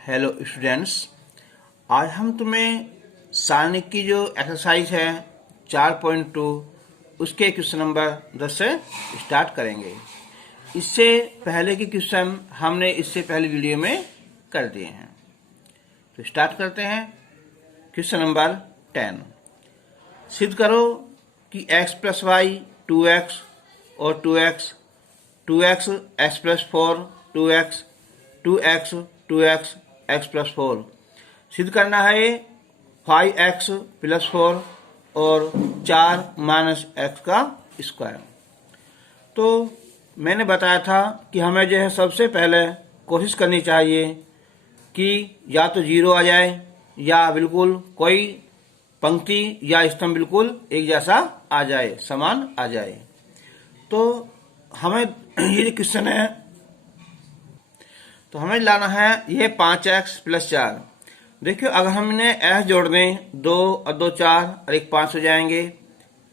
Hello students, आज हम तुम्हें सारणी की जो एक्सरसाइज है 4.2 उसके क्वेश्चन नंबर 10 से स्टार्ट करेंगे। इससे पहले के क्वेश्चन हमने इससे पहले वीडियो में कर दिए हैं। तो स्टार्ट करते हैं। क्वेश्चन नंबर 10, सिद्ध करो कि x प्लस वाई 2x और 2x 2x x plus 4 2x 2x 2x x plus 4 सिद्ध करना है 5x प्लस 4 और 4 माइनस एक्स का स्क्वायर। तो मैंने बताया था कि हमें जो है सबसे पहले कोशिश करनी चाहिए कि या तो जीरो आ जाए या बिल्कुल कोई पंक्ति या स्तंभ बिल्कुल एक जैसा आ जाए, समान आ जाए। तो हमें ये क्वेश्चन है, तो हमें लाना है ये 5x प्लस 4। देखियो, अगर हम इन्हें x जोड़ दें 2 और 2 4 और एक 5 हो जाएंगे,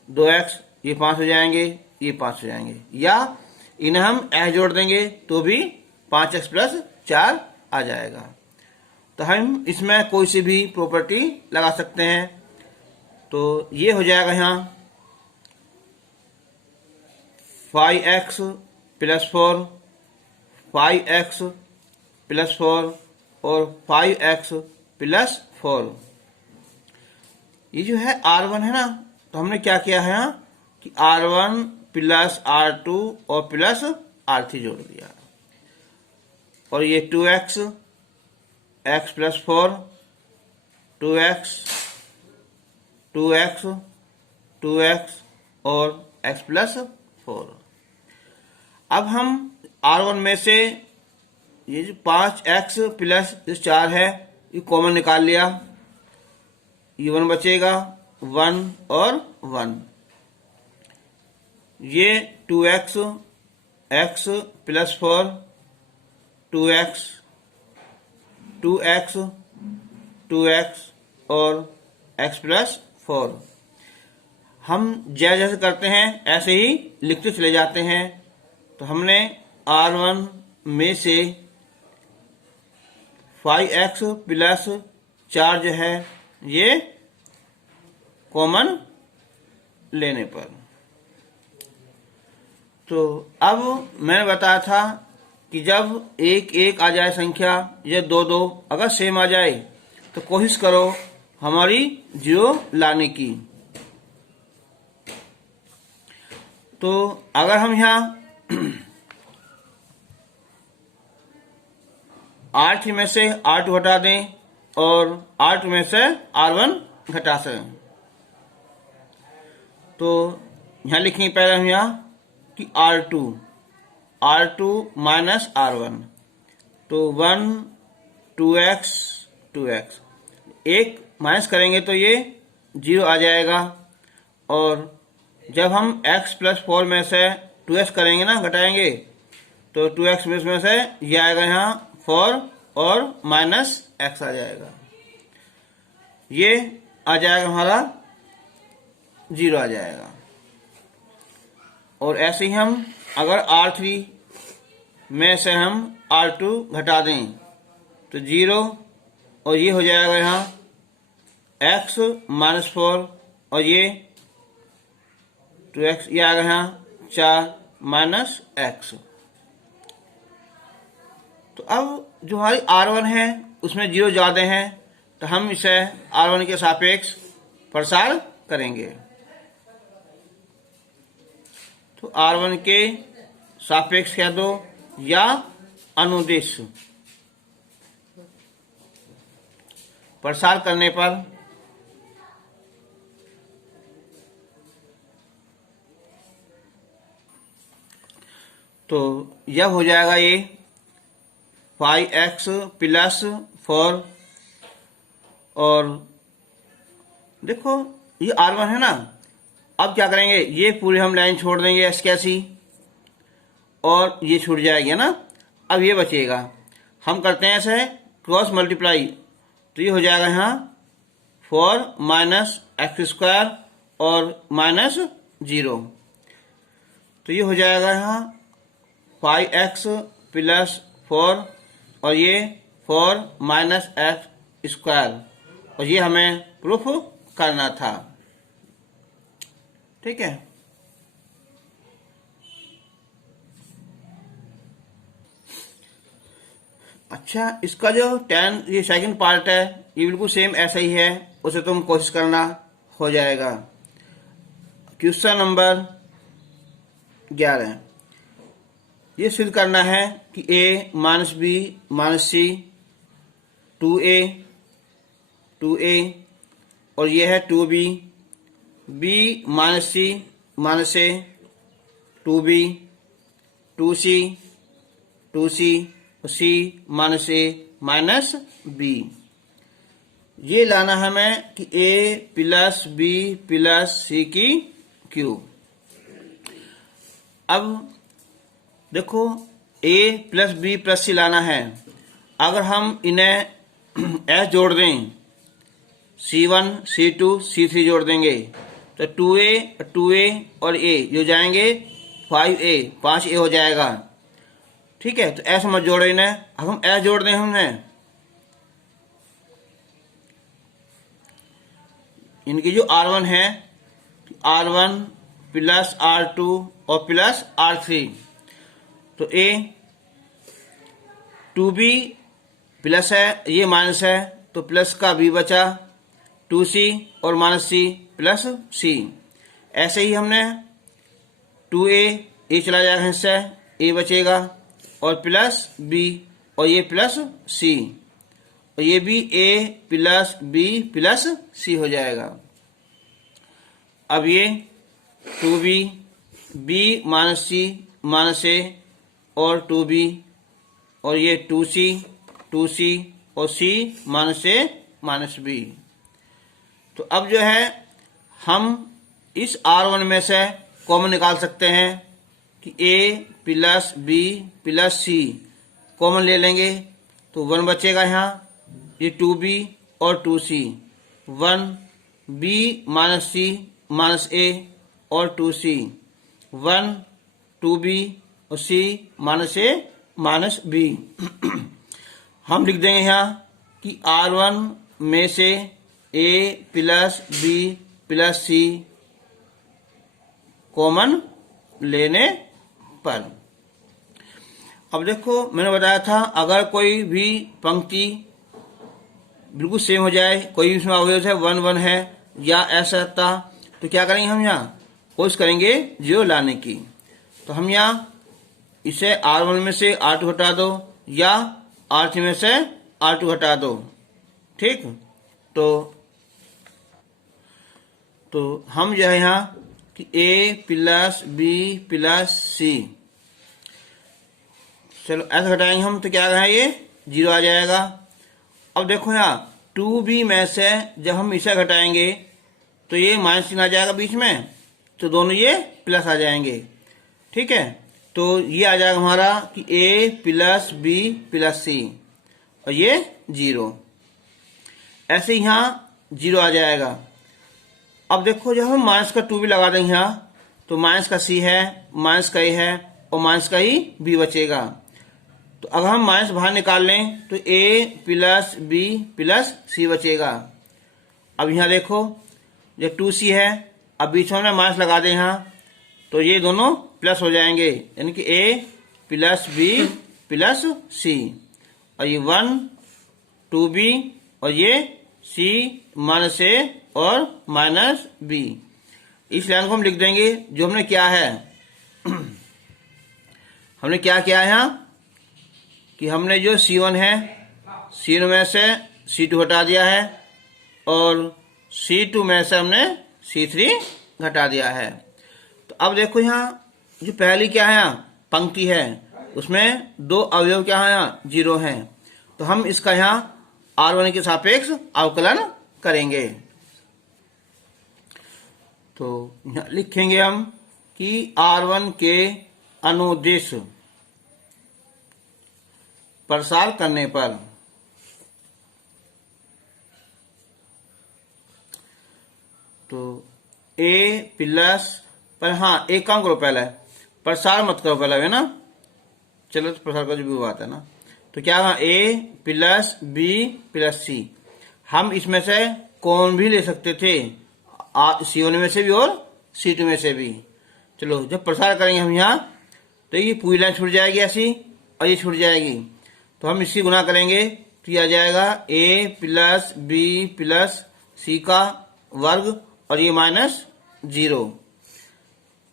2x ये 5 हो जाएंगे, ये 5 हो जाएंगे। या इन्हें हम x जोड़ देंगे तो भी 5x प्लस 4 आ जाएगा। तो हम इसमें कोई सी भी प्रॉपर्टी लगा सकते हैं। तो ये हो जाएगा यहाँ 5x प्लस 4 5x प्लस 4 और 5x प्लस 4। ये जो है R1 है ना, तो हमने क्या किया है कि R1 प्लस R2 और प्लस R3 जोड़ दिया। और ये 2x x plus 4 2x 2x 2x और x प्लस 4। अब हम R1 में से ये जो 5x प्लस 4 है ये कॉमन निकाल लिया, ये 1 बचेगा, 1 और 1। ये 2x x plus 4 2x 2x 2x और x प्लस 4। हम जैसे जैसे करते हैं ऐसे ही लिखते चले जाते हैं। तो हमने R1 में से 5x प्लस 4 जो है ये कॉमन लेने पर, तो अब मैंने बताया था कि जब 1 1 आ जाए संख्या या 2 2 अगर सेम आ जाए तो कोशिश करो हमारी जीरो लाने की। तो अगर हम यहाँ 8 में से R2 हटा दें और R2 में से R1 घटा सकें, तो यहाँ लिखेंगे पहले हम यहाँ कि R2 माइनस R1, तो 1 2x 2x, एक माइनस करेंगे तो ये 0 आ जाएगा। और जब हम x प्लस 4 में से 2x करेंगे ना, घटाएंगे, तो 2x में से ये आएगा यहाँ 4 और माइनस x आ जाएगा, ये आ जाएगा हमारा 0 आ जाएगा। और ऐसे ही हम अगर R3 में से हम R2 घटा दें तो 0 और ये हो जाएगा यहाँ x माइनस 4 और ये 2x, ये आ गया यहाँ 4 माइनस x। तो अब जो हमारी R1 है उसमें 0 ज्यादा है, तो हम इसे R1 के सापेक्ष प्रसार करेंगे। तो R1 के सापेक्ष कह दो या अनुदिश प्रसार करने पर तो यह हो जाएगा ये 5x प्लस 4। और देखो ये R1 है ना, अब क्या करेंगे, ये पूरी हम लाइन छोड़ देंगे s कैसी, और ये छूट जाएगी ना। अब ये बचेगा, हम करते हैं ऐसे क्रॉस मल्टीप्लाई, तो ये हो जाएगा यहाँ 4 माइनस एक्स स्क्वायर और माइनस 0, तो ये हो जाएगा यहाँ 5x प्लस 4 और ये 4 माइनस एक्स स्क्वायर, और ये हमें प्रूफ करना था। ठीक है। अच्छा, इसका जो 10 ये सेकंड पार्ट है ये बिल्कुल सेम ऐसा ही है, उसे तुम कोशिश करना, हो जाएगा। क्वेश्चन नंबर 11, ये सिद्ध करना है कि a minus B minus C 2a और ये है 2b, b minus C minus a 2b 2c और c minus a minus b। ये लाना है हमें कि a plus b plus c की क्यूब। अब देखो a plus B plus C लाना है। अगर हम इन्हें s जोड़ दें, c1 c2 c3 जोड़ देंगे तो 2a और a जो जाएंगे 5a हो जाएगा। ठीक है, तो s मत जोड़े इन्हें, अब हम s जोड़ दें हमने इनकी जो r1 है, r1 प्लस r2 और प्लस r3, तो a 2b प्लस है, ये माइनस है तो प्लस का b बचा, 2c और माइनस c प्लस c। ऐसे ही हमने 2a चला जाएगा इससे, a बचेगा और प्लस b और ये प्लस c, और ये भी a plus b plus c हो जाएगा। अब ये 2b b minus c minus a और 2b और ये 2c और c minus a minus b। तो अब जो है हम इस r1 में से कॉमन निकाल सकते हैं कि a plus b plus c common ले लेंगे तो 1 बचेगा यहाँ, ये 2b और 2c 1 b minus c minus a और 2c 1 2b और c minus a minus b। हम लिख देंगे यहाँ कि r1 में से a plus b plus c common लेने पर। अब देखो मैंने बताया था अगर कोई भी पंक्ति बिल्कुल सेम हो जाए, कोई भी इसमें अवयव है 1 1 है या ऐसा था, तो क्या करेंगे हम यहाँ कोशिश करेंगे 0 लाने की। तो हम यहाँ इसे r1 में से r2 हटा दो या r3 में से r2 हटा दो। ठीक, तो हम जो है यहाँ कि a plus b plus c, चलो ऐसे हटाएंगे हम तो क्या है ये 0 आ जाएगा। अब देखो यहाँ 2b में से जब हम इसे घटाएंगे तो ये माइनस चिन्ह आ जाएगा बीच में, तो दोनों ये प्लस आ जाएंगे। ठीक है, तो ये आ जाएगा हमारा कि a plus b plus c और ये 0, ऐसे यहाँ 0 आ जाएगा। अब देखो जब हम माइनस का 2b लगा देंगे यहाँ तो माइनस का c है, माइनस का a है और माइनस का ही b बचेगा। तो अगर हम माइनस बाहर निकाल लें तो a plus b plus c बचेगा। अब यहाँ देखो जब 2c है, अब बीच में माइनस लगा दें यहाँ तो ये दोनों प्लस हो जाएंगे, यानी कि a plus b plus c और ये 1 2b और ये c माइनस a और माइनस b। इस लाइन को हम लिख देंगे जो हमने क्या है हमने क्या किया है यहाँ कि हमने जो c1 है c1 में से c2 हटा दिया है और c2 में से हमने c3 घटा दिया है। तो अब देखो यहाँ जो पहली क्या है यहाँ पंक्ति है उसमें 2 अवयव क्या है यहाँ 0 हैं, तो हम इसका यहाँ r1 के सापेक्ष अवकलन करेंगे। तो यहाँ लिखेंगे हम कि r1 के अनुदिश प्रसार करने पर तो a प्लस पर, हाँ एक काम करो पहले प्रसार मत करो पहले, है ना, चलो तो प्रसार का जो भी बात है ना, तो क्या होगा ए प्लस बी प्लस सी। हम इसमें से कौन भी ले सकते थे, C1 में से भी और C2 में से भी। चलो जब प्रसार करेंगे हम यहाँ तो ये पूरी लाइन छूट जाएगी ऐसी और ये छूट जाएगी, तो हम इसकी गुना करेंगे तो ये आ जाएगा ए प्लस बी प्लस सी का वर्ग और ये माइनस 0।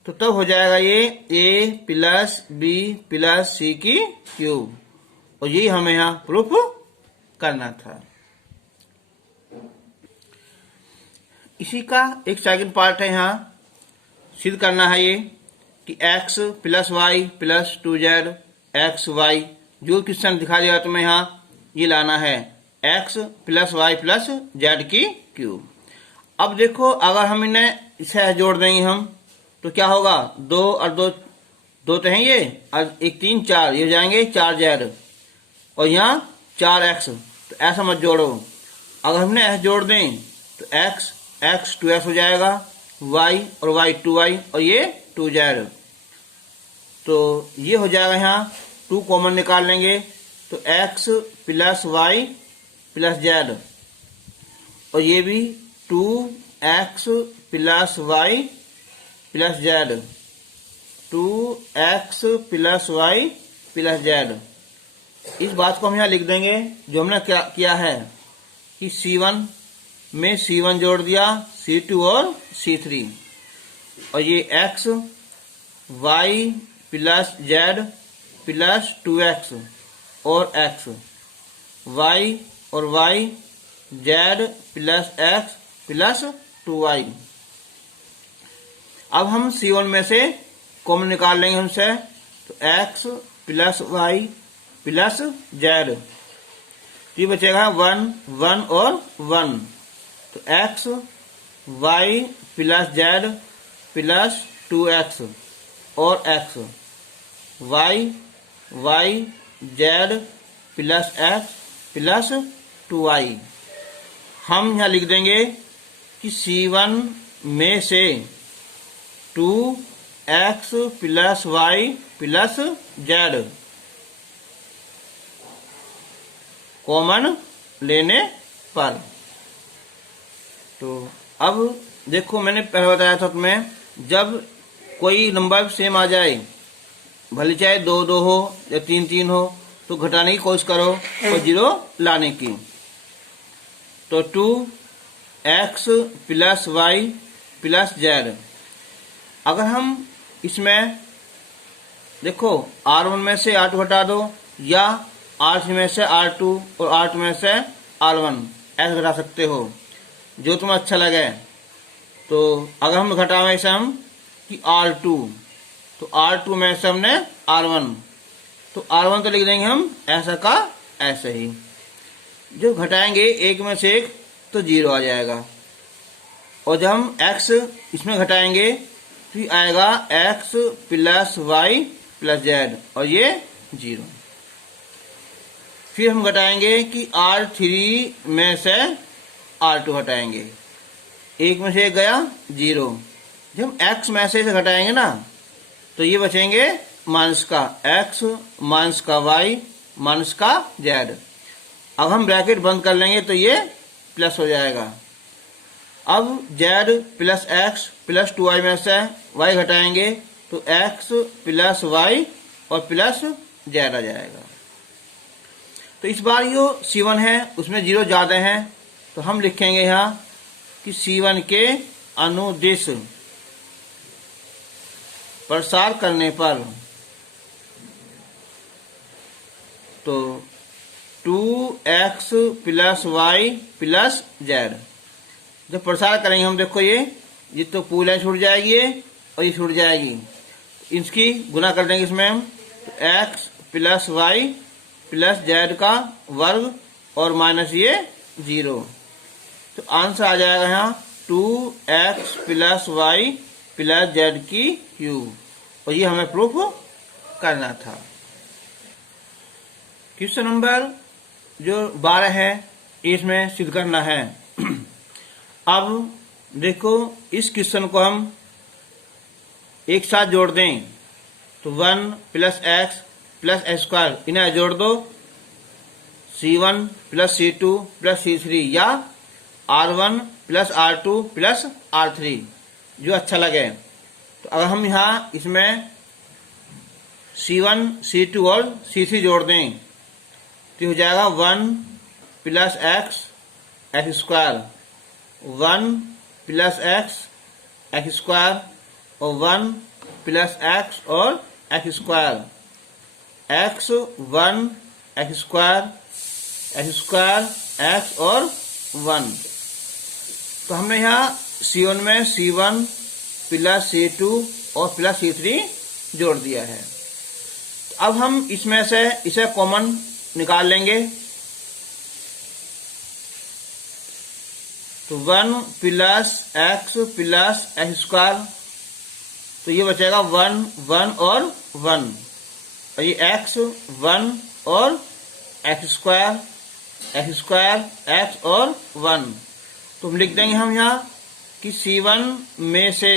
तो तब हो जाएगा ये ए प्लस बी प्लस सी की क्यूब, और यही हमें यहाँ प्रूफ करना था। इसी का एक सेकंड पार्ट है, यहाँ सिद्ध करना है ये कि x plus Y plus 2z X Y, जो क्वेश्चन दिखा दिया तुम्हें यहाँ ये लाना है x plus Y plus Z की क्यूब। अब देखो अगर हम इन्हें इसे जोड़ देंगे हम तो क्या होगा, 2 और 2 2 तो हैं ये, और 1 3 4 ये हो जाएंगे 4z और यहाँ 4x। तो ऐसा मत जोड़ो, अगर हमने ऐसा जोड़ दें तो x 2x हो जाएगा, y और y 2y और ये 2z। तो ये हो जाएगा, यहाँ 2 कॉमन निकाल लेंगे तो x plus Y plus Z और ये भी 2x plus Y plus Z, 2x plus Y plus Z. इस बात को हम यहाँ लिख देंगे जो हमने क्या किया है कि C1 में C1 जोड़ दिया, C2 और C3 और ये x y plus Z plus 2x और x, y और y z plus x plus 2y। अब हम C1 में से कॉमन निकाल लेंगे हमसे, तो x plus y plus Z, ये बचेगा 1 1 और 1, तो x y plus Z plus 2x और x, y y z plus x plus 2y। हम यहाँ लिख देंगे कि C1 में से 2x plus y plus z common लेने पर। तो अब देखो मैंने पहले बताया था तुम्हें, जब कोई नंबर सेम आ जाए, भले चाहे 2 2 हो या 3 3 हो, तो घटाने की कोशिश करो और 0 लाने की। तो 2x plus Y plus Z, अगर हम इसमें देखो R1 में से R2 हटा दो या R3 में से R2 और R2 में से R1 ऐसे घटा सकते हो, जो तुम्हें अच्छा लगे। तो अगर हम घटावें इसे हम कि R2, तो R2 में से हमने R1, तो R1 तो लिख देंगे हम ऐसा का ऐसे ही। जो घटाएंगे एक में से एक तो 0 आ जाएगा, और जब हम x इसमें घटाएंगे तो ये आएगा x plus Y plus Z और ये 0। फिर हम घटाएंगे कि R3 में से R2 हटाएंगे, एक में से एक गया 0। जब हम x में से घटाएंगे ना तो ये बचेंगे माइनस का x माइनस का y माइनस का z। अब हम ब्रैकेट बंद कर लेंगे तो ये प्लस हो जाएगा। अब z plus x plus 2y में से y घटाएंगे तो x प्लस y और प्लस z आ जाएगा। तो इस बार जो C1 है उसमें 0 ज्यादा है, तो हम लिखेंगे यहाँ कि C1 के अनुदिश प्रसार करने पर तो 2x plus Y plus Z, जब प्रसार करेंगे हम देखो ये तो पूरी लाइन छूट जाएगी और ये छूट जाएगी, इसकी गुना कर देंगे इसमें हम, तो x plus Y plus Z का वर्ग और माइनस ये 0। तो आंसर आ जाएगा यहाँ 2x plus Y plus Z की क्यूब, और ये हमें प्रूफ करना था। क्वेश्चन नंबर जो 12 है इसमें सिद्ध करना है। अब देखो इस क्वेश्चन को हम एक साथ जोड़ दें तो 1 plus x plus x square इन्हें जोड़ दो C1 plus C2 plus C3 या R1 plus R2 plus R3, जो अच्छा लगे। तो अगर हम यहाँ इसमें C1, C2 और C3 जोड़ दें तो हो जाएगा 1 plus x square, 1 plus x square और 1 प्लस एक्स और x square, x 1 x square x और 1। तो हमने यहाँ C1 में C1 प्लस C2 और प्लस C3 जोड़ दिया है। तो अब हम इसमें से इसे कॉमन निकाल लेंगे। तो 1 प्लस एक्स स्क्वायर, तो ये बचेगा 1 1 और 1, और ये एक्स 1 और एक्स स्क्वायर एक्स और 1। तो हम लिख देंगे हम यहाँ कि C1 में से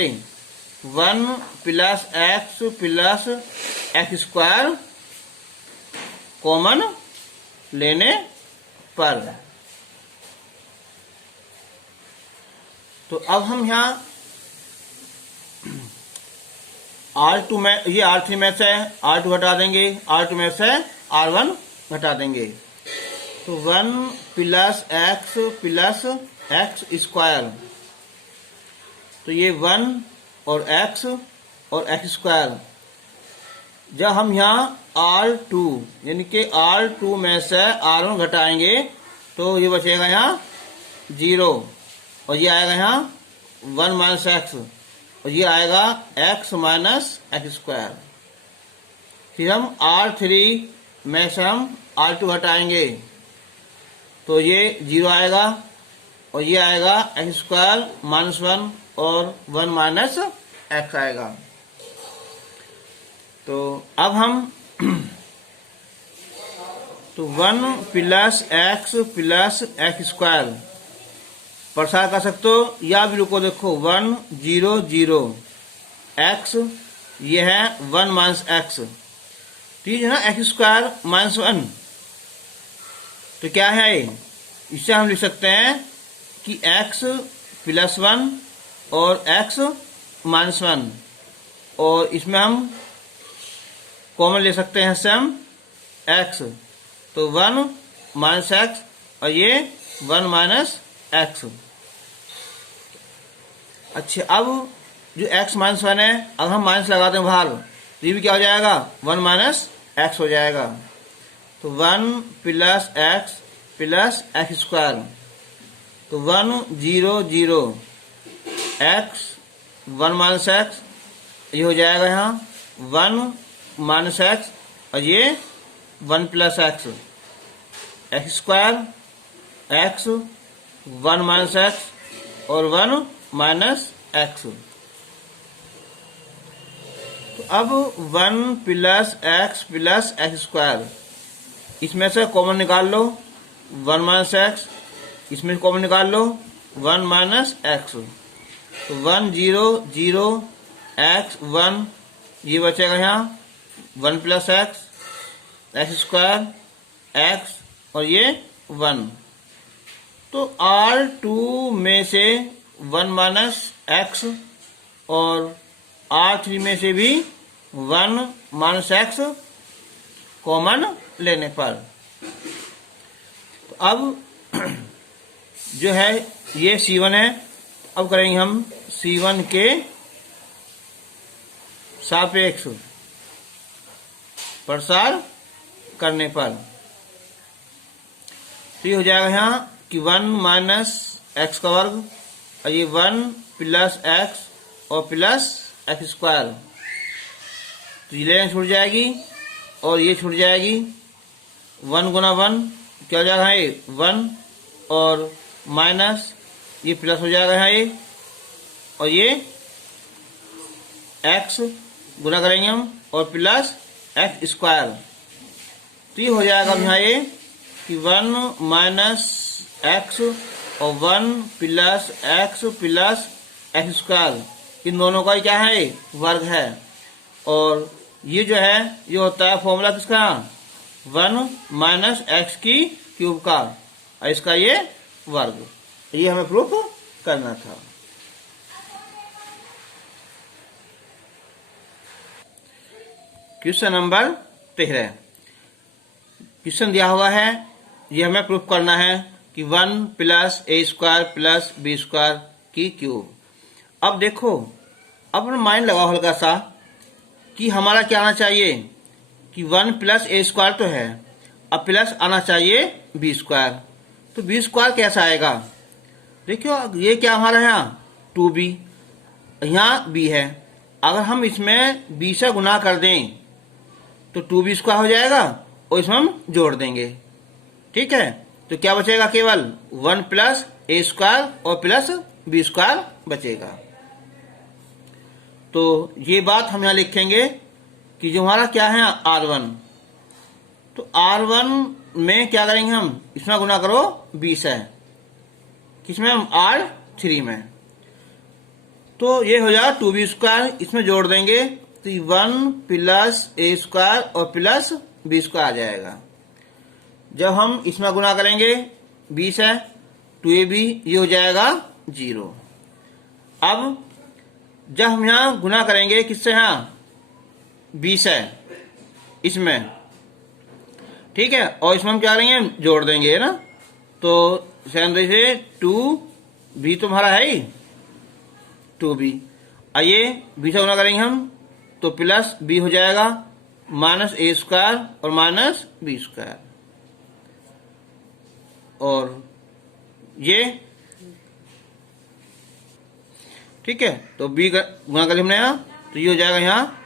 1 प्लस एक्स स्क्वायर कॉमन लेने पर। तो अब हम यहाँ R2 में, ये R3 में से R2 घटा देंगे, R2 में से R1 घटा देंगे। तो 1 प्लस एक्स स्क्वायर, तो ये 1 और एक्स स्क्वायर। जब हम यहाँ R2 यानी कि R2 में से R1 घटाएंगे तो ये बचेगा यहाँ 0, और ये आएगा यहाँ 1 माइनस एक्स, और ये आएगा x माइनस एक्स स्क्वायर। फिर हम R3 में से हम R2 हटाएंगे तो ये 0 आएगा, और ये आएगा एक्स स्क्वायर माइनस 1 और 1 माइनस एक्स आएगा। तो अब हम तो 1 प्लस एक्स स्क्वायर प्रसार कर सकते हो, या भी रुको, देखो 1 0 0 एक्स, ये है 1 माइनस एक्स, तो ये है ना एक्स स्क्वायर माइनस 1। तो क्या है, इससे हम लिख सकते हैं कि एक्स प्लस 1 और एक्स माइनस 1, और इसमें हम कॉमन ले सकते हैं इससे हम एक्स, तो 1 माइनस एक्स और ये 1 माइनस एक्स। अच्छा, अब जो x माइनस 1 है, अब हम माइनस लगा दें बाहर, तो ये भी क्या हो जाएगा 1 माइनस एक्स हो जाएगा। तो 1 प्लस एक्स स्क्वायर, तो 1 0 0 एक्स 1 माइनस एक्स, ये हो जाएगा यहाँ 1 माइनस एक्स और ये 1 plus x square x 1 minus x और 1 माइनस एक्स। तो अब 1 प्लस एक्स स्क्वायर, इसमें से कॉमन निकाल लो 1 माइनस एक्स, इसमें से कॉमन निकाल लो 1 माइनस एक्स, तो 1 0 0 एक्स 1, ये बचेगा यहाँ 1 प्लस एक्स स्क्वायर एक्स और ये 1। तो R2 में से 1 माइनस एक्स और R3 में से भी 1 माइनस एक्स कॉमन लेने पर। तो अब जो है ये C1 है, अब करेंगे हम C1 के सापेक्ष प्रसार करने पर। तो ये हो जाएगा यहाँ कि 1 माइनस एक्स का वर्ग और ये 1 प्लस एक्स और प्लस एक्स स्क्वायर, तो ये लाइन छूट जाएगी और ये छूट जाएगी। 1 गुना 1 क्या हो जाएगा ये 1 और माइनस ये प्लस हो जाएगा यहाँ ये, और ये एक्स गुना करेंगे हम और प्लस एक्स स्क्वायर, तो ये हो जाएगा यहाँ ये कि 1 माइनस एक्स और 1 प्लस एक्स स्क्वायर, इन दोनों का क्या है वर्ग है। और ये जो है ये होता है फॉर्मूला किसका 1 माइनस एक्स की क्यूब का और इसका ये वर्ग। ये हमें प्रूफ करना था। Question number 13। क्वेश्चन दिया हुआ है, ये हमें प्रूफ करना है कि 1 plus A square plus B square की क्यूब। अब देखो, अपना माइंड लगाओ हल्का सा कि हमारा क्या आना चाहिए कि 1 प्लस ए स्क्वायर तो है, अब प्लस आना चाहिए बी स्क्वायर। तो बी स्क्वायर कैसा आएगा? देखियो, ये क्या हमारा यहाँ 2b, यहाँ b है। अगर हम इसमें b से गुना कर दें तो 2b स्क्वायर हो जाएगा और इसमें हम जोड़ देंगे। ठीक है, तो क्या बचेगा? केवल 1 प्लस ए स्क्वायर और प्लस बी स्क्वायर बचेगा। तो ये बात हम यहाँ लिखेंगे कि जो हमारा क्या है R1, तो R1 में क्या करेंगे हम? इसमें गुना करो 20 है, किसमें? हम R3 में। तो ये हो जाएगा 2b स्क्वायर, इसमें जोड़ देंगे तो 1 प्लस ए स्क्वायर और प्लस बी स्क्वायर आ जाएगा। जब हम इसमें गुना करेंगे 20 है 2ab, ये हो जाएगा 0। अब जब हम यहाँ गुना करेंगे किससे? यहाँ 20 है इसमें, ठीक है, और इसमें हम क्या करेंगे? जोड़ देंगे, है ना। तो सेम से 2b तो हमारा है ही 2b, और ये 20 से गुना करेंगे हम तो प्लस b हो जाएगा माइनस ए स्क्वायर और माइनस बी स्क्वायर। और ये ठीक है, तो b गुना कर हमने यहाँ, तो ये हो जाएगा यहाँ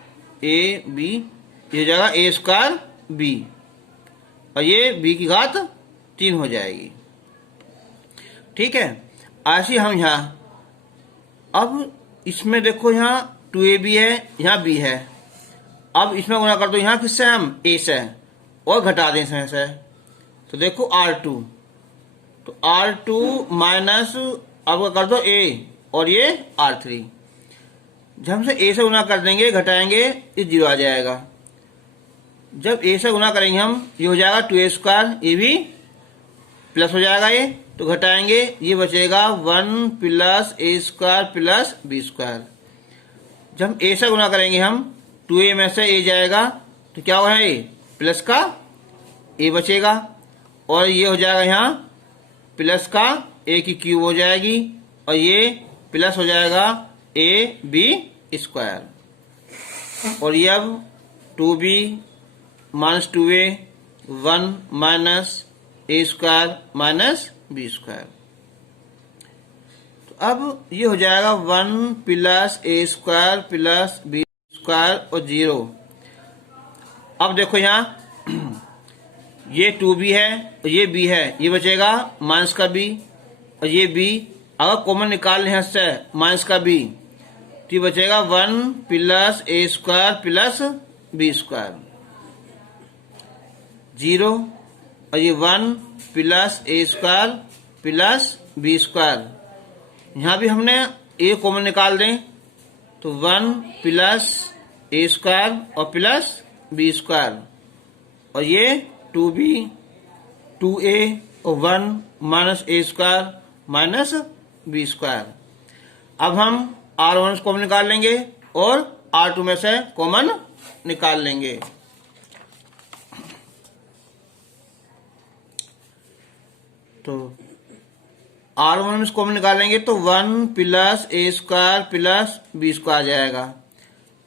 ए बी, ये हो जाएगा ए स्क्वायर बी, और ये b की घात 3 हो जाएगी। ठीक है, ऐसे हम यहाँ, अब इसमें देखो यहाँ 2ab है, यहाँ b है। अब इसमें गुना कर दो यहाँ किससे? हम a से, और घटा दें इसमें से, तो देखो R2, तो R2 माइनस, अब कर दो a और ये R3। जब हमसे a से गुना कर देंगे, घटाएंगे, ये 0 आ जाएगा। जब a से गुना करेंगे हम, ये हो जाएगा 2a स्क्वायर, ये भी प्लस हो जाएगा, ये तो घटाएंगे, ये बचेगा 1 plus A square plus B square. जब हम a से गुना करेंगे हम, 2a में से a जाएगा तो क्या होगा? ये प्लस का a बचेगा, और ये हो जाएगा यहाँ प्लस का a की क्यूब हो जाएगी, और ये प्लस हो जाएगा ab स्क्वायर। और ये अब 2b minus 2a 1 minus A square minus B square. तो अब ये हो जाएगा 1 plus A square plus B square और 0। अब देखो यहाँ ये 2b है और ये b है, ये बचेगा माइनस का b, और ये b अगर कॉमन निकाल लें से माइनस का b, तो ये बचेगा 1 plus A square plus B square 0, और ये 1 plus A square plus B square. यहाँ भी हमने ए कॉमन निकाल दें तो 1 प्लस ए स्क्वायर और प्लस बी स्क्वायर, और ये 2b 2a और 1 minus A square minus B square. अब हम R1 कॉमन निकाल लेंगे और R2 में से कॉमन निकाल लेंगे। तो R1 में कॉमन निकालेंगे तो 1 plus A square plus B square आ जाएगा।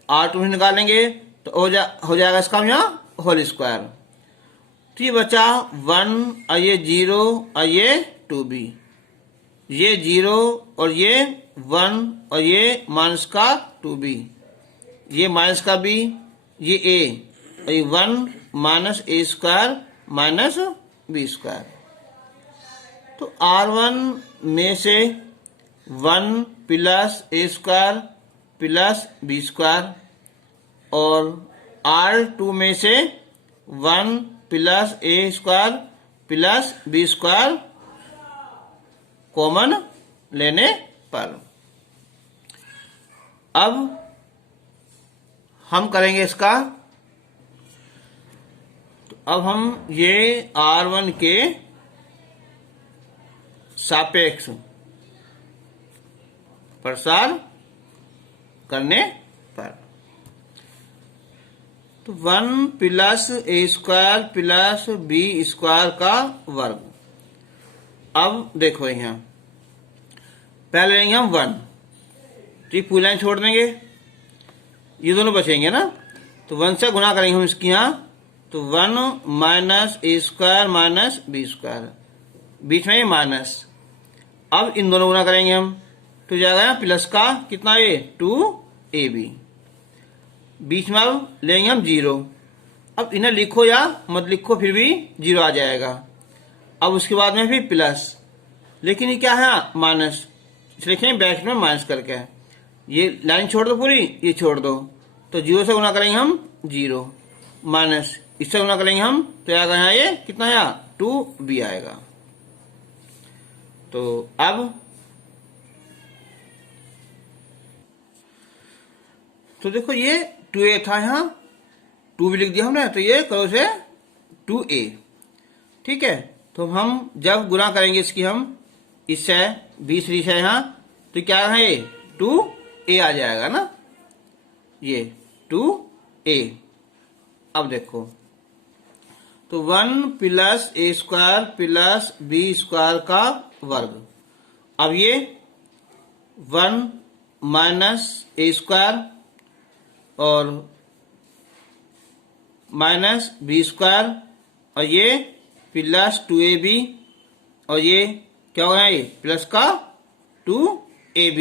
R2 में निकालेंगे तो हो जाएगा इसका यहाँ होल स्क्वायर। तो ये बचा 1 और ये 0 और ये 2b, ये 0 और ये 1 और ये माइनस का 2b, ये माइनस का b, ये a और ये 1 minus A square minus B square. तो R1 में से 1 plus A square plus B square, और R2 में से 1 plus A square plus B square common लेने पर। अब हम करेंगे इसका, तो अब हम ये R1 के सापेक्ष प्रसार करने पर। तो 1 plus A square plus B square का वर्ग। अब देखो यहाँ पहले लेंगे हम 1, तो ये पूरी लाइन छोड़ देंगे, ये दोनों बचेंगे ना, तो 1 से गुना करेंगे हम इसकी यहाँ, तो 1 minus A square minus B square, बीच में ये माइनस। अब इन दोनों गुना करेंगे हम, तो जाएगा प्लस का कितना ये 2ab, बीच में अब लेंगे हम 0। अब इन्हें लिखो या मत लिखो फिर भी 0 आ जाएगा। अब उसके बाद में फिर प्लस, लेकिन ये क्या है माइनस, इसलिए लिखेंगे ब्रैकेट में माइनस करके। ये लाइन छोड़ दो पूरी, ये छोड़ दो, तो 0 से गुना करेंगे हम 0 माइनस इससे गुना करेंगे हम, तो आएगा यहाँ ये कितना है 2b आएगा। तो अब तो देखो ये 2a था, यहाँ 2 भी लिख दिया हमने, तो ये करो से 2a। ठीक है, तो हम जब गुना करेंगे इसकी हम इससे 20 है यहाँ, तो क्या है ये 2a आ जाएगा ना, ये 2a। अब देखो तो 1 plus A square plus B square का वर्ग। अब ये 1 माइनस ए स्क्वायर और माइनस बी स्क्वायर, और ये प्लस 2ab, और ये क्या होगा ये प्लस का 2ab।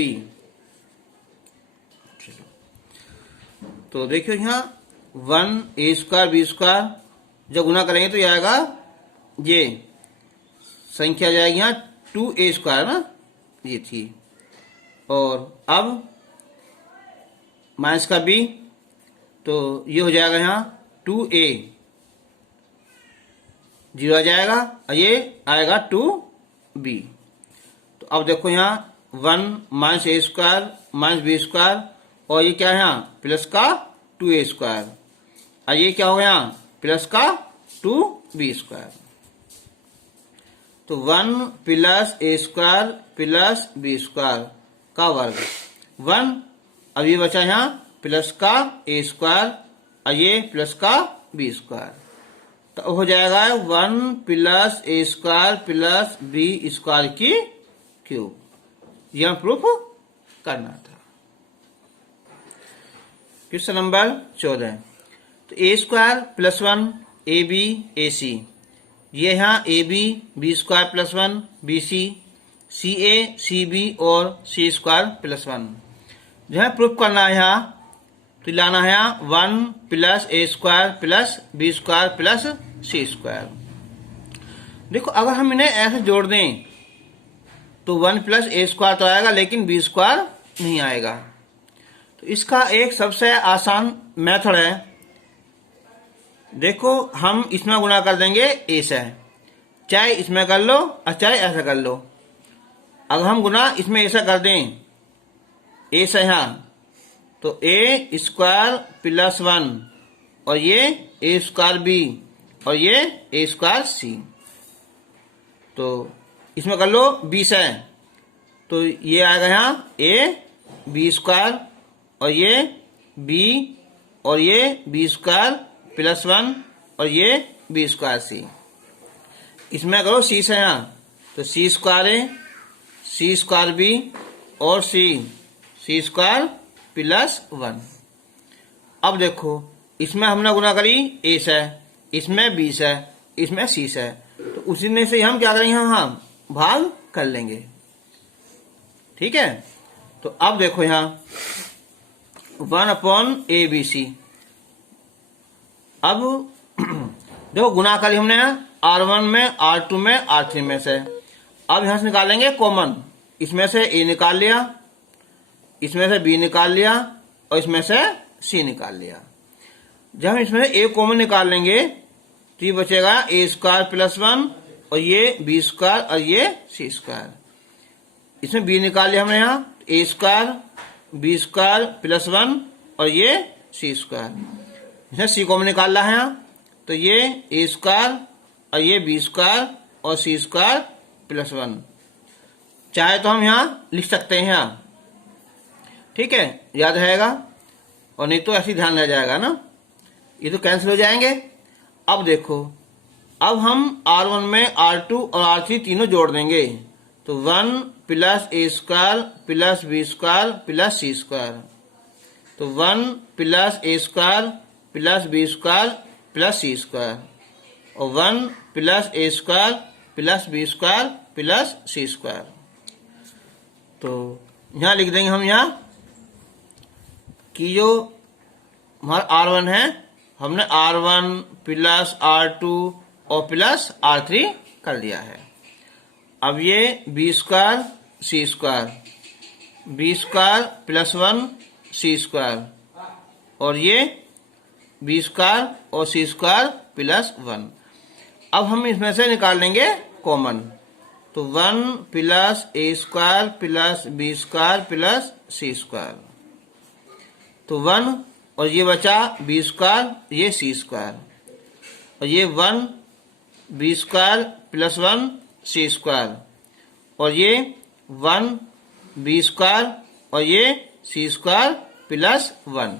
तो देखियो यहाँ 1 ए स्क्वायर बी स्क्वायर जब गुना करेंगे तो ये आएगा, ये संख्या जाएगी यहाँ 2a स्क्वायर ना, ये थी, और अब माइनस का b, तो ये हो जाएगा यहाँ 2a, 0 आ जाएगा, और ये आएगा 2b। तो अब देखो यहाँ 1 minus A square minus B square, और ये क्या है यहाँ प्लस का 2a स्क्वायर, और ये क्या हो गया यहाँ प्लस का 2b स्क्वायर। तो 1 plus A square plus B square का वर्ग 1, अब ये बचा यहाँ प्लस का ए स्क्वायर, और ये प्लस का बी स्क्वायर, तो हो जाएगा 1 plus A square plus B square की क्यूब। यह प्रूफ करना था। Question number 14। तो A square plus 1 A B A C, ये यहाँ A B B square plus 1 B C, C A C B और सी स्क्वायर प्लस 1, जो है प्रूफ करना है यहाँ, तो लाना है यहाँ 1 plus A square plus B square plus C square. देखो अगर हम इन्हें ऐसे जोड़ दें तो 1 प्लस ए स्क्वायर तो आएगा, लेकिन बी स्क्वायर नहीं आएगा। तो इसका एक सबसे आसान मेथड है, देखो हम इसमें गुना कर देंगे ए से, चाहे इसमें कर लो और चाहे ऐसा कर लो। अगर हम गुना इसमें ऐसा कर दें ए से यहाँ, तो ए स्क्वायर प्लस 1 और ये ए स्क्वायर बी और ये ए स्क्वायर सी, तो इसमें कर लो बी से, तो ये आएगा यहाँ ए बी स्क्वायर और ये बी और ये बी स्क्वायर प्लस 1 और ये बी स्क्वायर सी। इसमें करो सी से यहाँ, तो सी स्क्वायर ए सी स्क्वायर बी और सी स्क्वायर प्लस 1। अब देखो इसमें हमने गुना करी ए से, इसमें बी से, इसमें सी से, तो उसी में से हम क्या करेंगे, हम भाग कर लेंगे। ठीक है, तो अब देखो यहाँ 1/ABC। अब देखो गुना करी हमने R1 में R2 में R3 में से। अब यहां से निकालेंगे कॉमन, इसमें से ए निकाल लिया, इसमें से बी निकाल लिया और इसमें से सी निकाल लिया। जब हम इसमें ए कॉमन निकाल लेंगे तो ये बचेगा ए स्क्वायर प्लस 1 और ये बी स्क्वायर और ये सी स्क्वायर। इसमें बी निकाल लिया हमने यहाँ, ए स्क्वायर बी स्क्वायर प्लस 1 और ये सी स्क्वायर। इसमें सी कॉमन निकाल रहा है यहाँ, तो ये ए स्क्वायर और ये बी स्क्वायर और सी स्क्वायर प्लस 1। चाहे तो हम यहाँ लिख सकते हैं यहाँ, ठीक है, याद रहेगा, और नहीं तो ऐसे ही ध्यान रह जाएगा ना, ये तो कैंसिल हो जाएंगे। अब देखो, अब हम R1 में R2 और R3 तीनों जोड़ देंगे, तो 1 plus A square plus B square plus C square, तो 1 plus A square plus B square plus C square, और 1 plus A square plus B square plus C square. तो यहाँ लिख देंगे हम यहाँ कि जो हमारा R1 है, हमने R1 प्लस R2 और प्लस R3 कर लिया है। अब ये बी स्क्वायर सी स्क्वायर, बी स्क्वायर प्लस 1 सी स्क्वायर, और ये बी स्क्वायर और सी स्क्वायर प्लस 1। अब हम इसमें से निकाल लेंगे कॉमन, तो 1 plus A square plus B square plus C square, तो 1 और ये बचा बी स्क्वायर, ये सी स्क्वायर, और ये 1 बी स्क्वायर प्लस 1 सी स्क्वायर, और ये 1 बी स्क्वायर और ये सी स्क्वायर प्लस 1।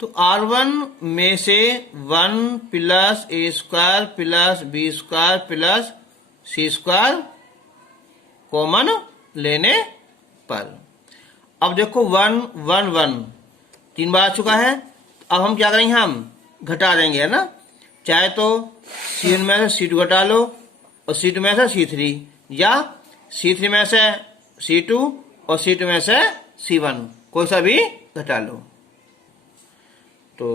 तो R1 में से 1 plus A square plus B square plus C square common लेने पर, अब देखो 1 1 1 3 बार आ चुका है। अब हम क्या करेंगे, हम घटा देंगे, है ना, चाहे तो C1 में से C2 घटा लो और C2 में से C3, या C3 में से C2 और C2 में से C1, कोई सा भी घटा लो। तो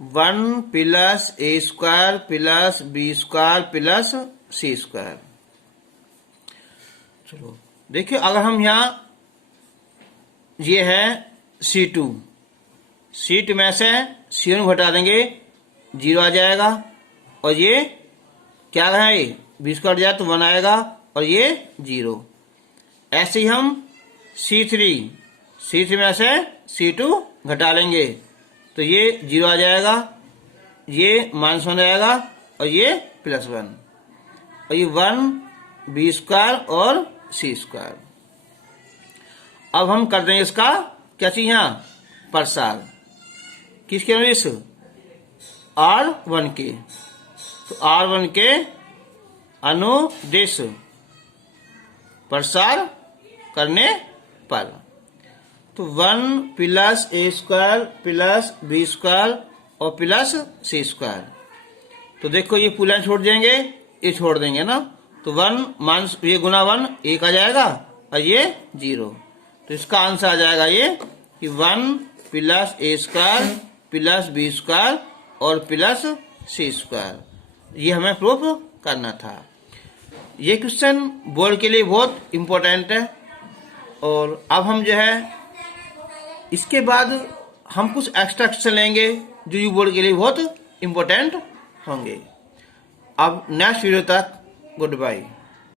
1 plus A square plus B square plus C square. चलो देखिए, अगर हम यहाँ ये है C2, C2 में से C1 घटा देंगे, 0 आ जाएगा, और ये क्या है, ये बी स्क्वायर जाए तो 1 आएगा, और ये 0। ऐसे ही हम C3 में से C2 घटा लेंगे, तो ये 0 आ जाएगा, ये -1 आएगा, और ये +1, और ये 1 बी स्क्वायर और सी स्क्वायर। अब हम कर देंगे इसका क्या चीज, यहाँ प्रसार, किसके अनुदिश, R1 के, तो R1 के अनुदिश प्रसार करने पर, तो 1 plus A square plus B square और प्लस सी स्क्वायर। तो देखो ये पूरा छोड़ देंगे, ये छोड़ देंगे ना, तो 1 माइनस ये गुना 1 1 आ जाएगा, और ये 0। तो इसका आंसर आ जाएगा ये कि 1 plus A square plus B square और प्लस सी स्क्वायर, ये हमें प्रूफ करना था। ये क्वेश्चन बोर्ड के लिए बहुत इम्पोर्टेंट है। और अब हम जो है इसके बाद हम कुछ एक्स्ट्रा क्वेश्चन लेंगे जो यू बोर्ड के लिए बहुत इम्पोर्टेंट होंगे। अब नेक्स्ट वीडियो तक गुड बाय।